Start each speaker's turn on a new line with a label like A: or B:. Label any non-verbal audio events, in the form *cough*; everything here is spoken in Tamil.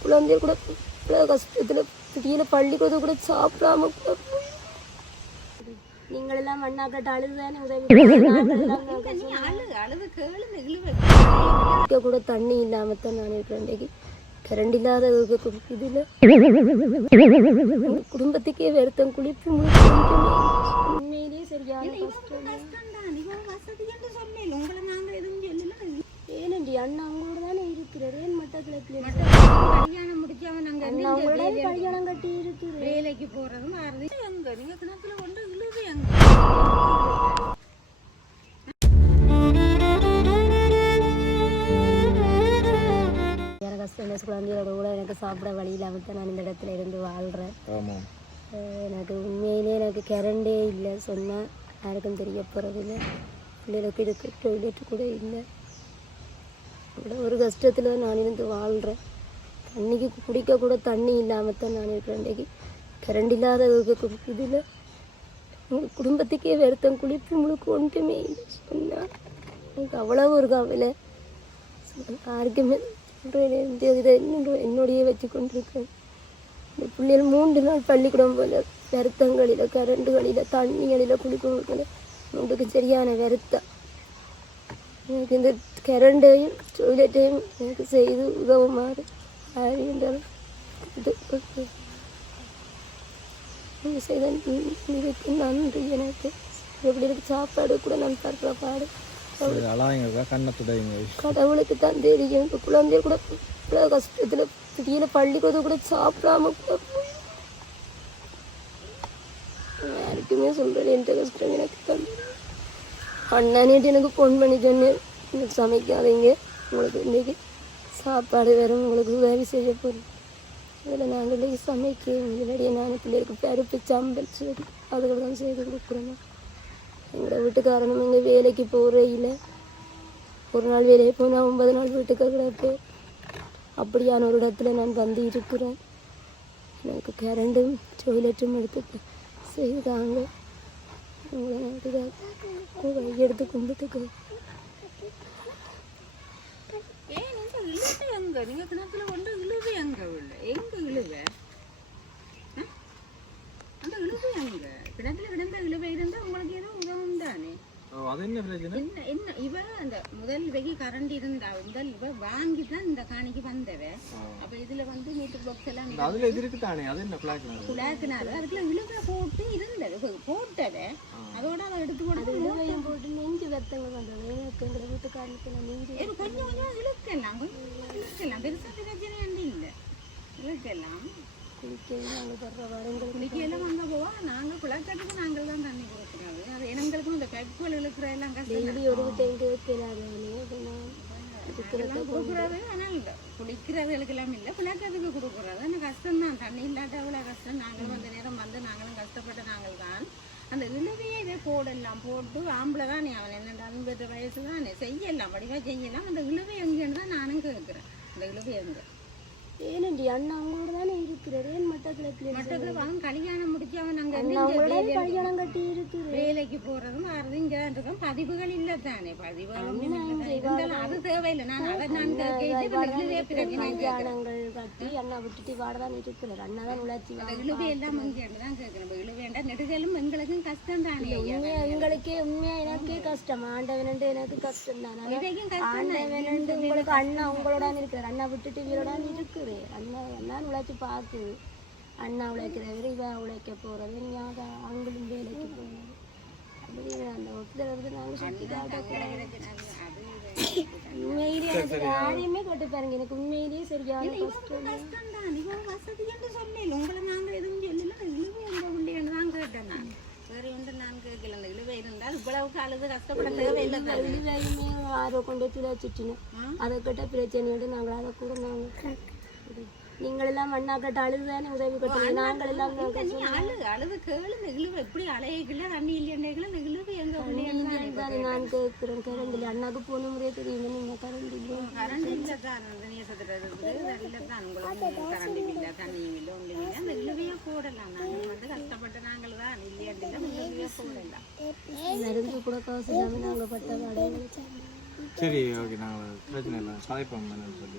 A: குழந்தைய கூட இவ்வளோ கஷ்டத்தில் திடீர்னு பள்ளிக்கூடத்தை கூட சாப்பிடாம கூட. நீங்களெல்லாம் மண்ணாக்கட்ட அழுதுதானே உதவி *laughs* கூட தண்ணி இல்லாம தான் நான் இருக்கிறேன் இன்றைக்கு கரண்ட் இல்லாத இதில் *laughs* குடும்பத்துக்கே வருத்தம் குளிப்பு உண்மையிலேயே சரியான ஏனண்டி அண்ணா அவங்களோட தானே இருக்கிறார். ஏன்
B: கல்யாணம் முடிச்சவன் நாங்க
A: அண்ணா அவங்களோட கல்யாணம் கட்டி இருக்குது
B: வேலைக்கு போறதும் மாறுது எங்க நீங்க கிணத்துல கொண்டு இழுது எங்க
A: கஷ்டம் குழந்தையோட கூட எனக்கு சாப்பிட வழி இல்லாமல் தான் நான் இந்த இடத்துல இருந்து வாழ்கிறேன் எனக்கு உண்மையிலே எனக்கு கரண்டே இல்லை சொன்னால் யாருக்கும் தெரிய போகிறதில்ல பிள்ளைகளுக்கு இதுக்கு டொய்லெட் கூட இல்லை ஒரு கஷ்டத்தில் நான் இருந்து வாழ்கிறேன் தண்ணிக்கு குடிக்க கூட தண்ணி இல்லாமல் தான் நான் இருக்கிறேன். இன்றைக்கு கரண்ட் இல்லாத இதில் உங்கள் குடும்பத்துக்கே வருத்தம் குளிப்பு முழுக்க ஒன்றுமே இல்லை சொன்னால். எனக்கு அவ்வளவு ஒரு கவலை. யாருக்குமே சொல்கிறேன் இந்த இதை என்னோட வச்சு கொண்டிருக்கேன் இந்த பிள்ளைகள் மூன்று நாள் பள்ளிக்கூடம் போல வருத்தங்களில் கரண்டுகளில் தண்ணிகளில் குளிக்கணும் உங்களுக்கு சரியான வருத்தம். எனக்கு இந்த கரண்டையும் டொய்லெட்டையும் எனக்கு செய்து உதவுமாறு நீங்கள் செய்த இதுக்கு நன்றி. எனக்கு எப்படி எனக்கு சாப்பாடு கூட நான் தர்ற பாடு.
C: அழாங்க கண்ணை துடைங்க.
A: கடவுளுக்கு தான் தெரியும். இப்போ குழந்தைய கூட இவ்வளோ கஷ்டத்தில் திடீர்னு பள்ளிக்கூடத்தை கூட சாப்பிடாம கூட யாருக்குமே சொல்கிறேன் எந்த கஷ்டம் எனக்கு தான் அண்ணானிட்டு எனக்கு ஃபோன் பண்ணி சொன்னேன். எனக்கு சமைக்காதீங்க. உங்களுக்கு இன்றைக்கி சாப்பாடு வெறும் உங்களுக்கு உதவி செய்ய போகிறேன் அதில் நாங்கள் சமைக்க முன்னாடியே நான் பிள்ளைகளுக்கு பருப்பு சம்பல் சரி அதுகள் தான் செய்து கொடுக்குறேன் எங்களோட வீட்டுக்காரனும் இங்கே வேலைக்கு போகிறையில் ஒரு நாள் வேலையை போனால் ஒன்பது நாள் வீட்டுக்கு கிடக்கு. அப்படியான ஒரு இடத்துல நான் வந்து இருக்கிறேன். எனக்கு கரண்டும் டொய்லெட்டும் எடுத்து செய்தாங்க. உங்களை நான் இதாக கையெடுத்து கும்பிட்டுக்கு
B: ஏன் நீங்க இழுத்து எங்க நீங்க கிணத்துல கொண்டு இழுவு எங்க உள்ள எங்க இழுவ ஆ? அந்த இழுவு எங்க கிணத்துல கிடந்த இழுவை இருந்தா உங்களுக்கு ஏதோ உதவும் தானே
C: அது என்ன பிரச்சனை
B: என்ன என்ன இவ அந்த முதல் வெகி கரண்ட் இருந்தா முதல் இவ வாங்கி தான் இந்த காணிக்கு வந்தவ. அப்ப இதுல வந்து மீட்டர் பாக்ஸ் எல்லாம்
C: அதுல இது இருக்கு தானே அது என்ன பிளாக்
B: குழாக்குனாரு அதுக்குள்ள இழுவை போட்டு இருந்தது. போட்டவ. அதோட அதை எடுத்து கொடுத்து
A: இழுவையும் போட்டு நெஞ்சு வருத்தங்கள் வந்தது. எனக்கு எங்கள் வீட்டுக்காரனுக்கு நான் நெஞ்சு
B: கொஞ்சம் கொஞ்சம் இழுக்கலாம். கொஞ்சம் இழுக்கலாம். பெருசா பிரச்சனை வந்து இல்லை. இழுக்கலாம்.
A: குளிக்க நாங்கள் தர்ற வரங்கள்
B: குளிக்கையெல்லாம் வந்த போவா நாங்கள் குளக்கட்டுக்கு நாங்கள் தான் தண்ணி கொடுக்குறோம் அது எங்களுக்கும் இந்த பைப்புகள் இழுக்கிற எல்லாம் கஷ்டம்
A: ஒரு டெங்கு கேட்கலாது
B: கொடுக்குறது ஆனால் இந்த குளிக்கிறதுகளுக்கெல்லாம் இல்லை குளக்கத்துக்கு கொடுக்குறது ஆனால் கஷ்டம் தான் தண்ணி இல்லாட்ட அவ்வளோ கஷ்டம் நாங்களும் அந்த நேரம் வந்து நாங்களும் கஷ்டப்பட்ட நாங்கள் தான் அந்த இழுவையே இதே போடலாம் போட்டு ஆம்பளை தானே அவன் என்னென்ன அன்பது வயசு தானே செய்யலாம் வடிவாக செய்யலாம் அந்த இழுவை எங்கேன்னு தான் நானும் கேட்குறேன் அந்த இழுவை எங்கே
A: ஏனண்டி அண்ணா அவங்களோட தானே ஏன் மட்டத்தில்
B: மட்டத்தில் அவன் கல்யாணம் முடிச்சு அவன் அங்கே
A: கல்யாணம் கட்டி இருக்குது
B: வேலைக்கு போறதும் வரதும் இங்க இருக்கும் பதிவுகள் இல்ல தானே பதிவுகள் அது தேவையில்லை. நான் அதை நான் பிரச்சனை
A: கட்டி அண்ணா விட்டுட்டு வாட தான் இருக்கிறார் அண்ணா தான் உழைச்சி
B: இழுவை எல்லாம் இங்கேன்னு தான் கேட்கணும் இழுவேண்டா நெடுதலும் எங்களுக்கும் கஷ்டம் தானே
A: உண்மையா எங்களுக்கே உண்மையா எனக்கே கஷ்டம். ஆண்டவனண்டு எனக்கு கஷ்டம் தான் ஆண்டவனண்டு உங்களுக்கு அண்ணா உங்களோட இருக்கிறார். அண்ணா விட்டுட்டு வீரோட இருக்குது அண்ணா அண்ணா உழைச்சி பார்த்து அண்ணா உழைக்கிறவர் இவன் உழைக்க போறது நீங்க அவங்களும் வேலைக்கு போகிறது அப்படி அந்த ஒத்துழைப்பு நாங்கள் சுற்றி காட்டக்கூடாது உண்மையிலேயே எனக்கு யாரையுமே கேட்டு பாருங்க எனக்கு உண்மையிலேயே சரியான கஷ்டம்
B: தான் இவன் வசதி என்று சொன்னேன் உங்களை நாங்க எதுவும் சொல்லல இழுவை எங்க உள்ளேன்னு தான் கேட்டேன் நான் வேற ஒன்று நான் கேட்கல அந்த இழுவை இருந்தால் கஷ்டப்பட தேவையில்லை
A: கொண்டு அதை கேட்ட பிரச்சனையோடு நாங்கள் அதை கூட நாங்கள் நீங்களெல்லாம் மண்ணா கட்ட அழுதுதானே உதவி கட்டுறீங்க நாங்கள் எல்லாம்
B: இல்ல, நீ அழு அழுது கேளு இந்த இழுவை எப்படி அலையக்கில்ல தண்ணி இல்லைன்னா இந்த இழுவை எங்க தான்
A: நான் கேட்குறேன். கரண்ட் இல்லை. அண்ணாக்கு போன முறையே தெரியுங்க நீங்கள் கரண்ட் இல்லை
B: கரண்ட் இல்லை தான் இல்லை தான் உங்களுக்கு கரண்ட் இல்லை. தண்ணியும் இல்லை ஒன்றும் இல்லை. இழுவையே போடலாம் நாங்கள் வந்து கஷ்டப்பட்டு நாங்கள் தான் இல்லையாண்டு இல்லை அந்த இழுவையே போடலாம்
A: மருந்து கூட காசு இல்லாமல் நாங்கள் பட்ட அடையாளம்
C: சரி ஓகே நாங்கள் பிரச்சனை இல்லை. சாய்ப்போம் சொல்லி.